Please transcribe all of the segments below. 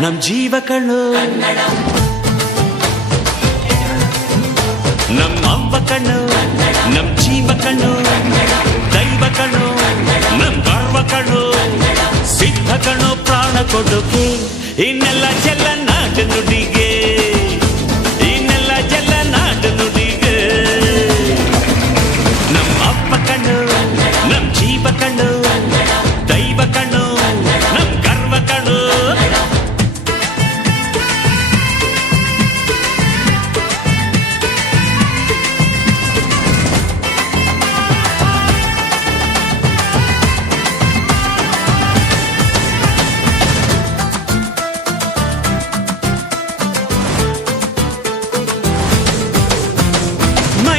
ನಮ್ ಜೀವ ಕಣು ನಮ್ ಅವ್ವ ಕಣ್ಣು, ನಮ್ ಜೀವ ಕಣ್ಣು. ದೈವ ಕಣ್ಣು, ನಮ್ ಗರ್ವ ಕಣ್ಣು. ಸಿದ್ಧ ಕಣ್ಣು, ಪ್ರಾಣ ಕೊಡುಗೆ. ಇನ್ನೆಲ್ಲ ಚೆಲ್ಲ ನಾಟ ನುಡಿಗೆ.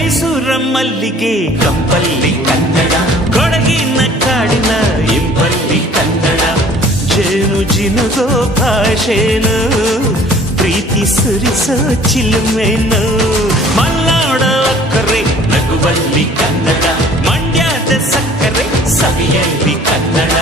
ಮೈಸೂರ ಮಲ್ಲಿಗೆ ಕಂಪಲ್ಲಿ ಕನ್ನಡ ಕೊಡಗಿನ ಕಾಡಿನ ಇಂಪಲ್ಲಿ ಕನ್ನಡ ಜೇನು ಜಿನುಗೋ ಭಾಷೆನು ಪ್ರೀತಿ ಸುರಿಸೋ ಚಿಲುಮೆನು ಮಲ್ನಾಡ ಅಕ್ಕರೆ ನಗುವಲ್ಲಿ ಕನ್ನಡ ಮಂಡ್ಯದ ಸಕ್ಕರೆ ಸವಿಯಲ್ಲಿ ಕನ್ನಡ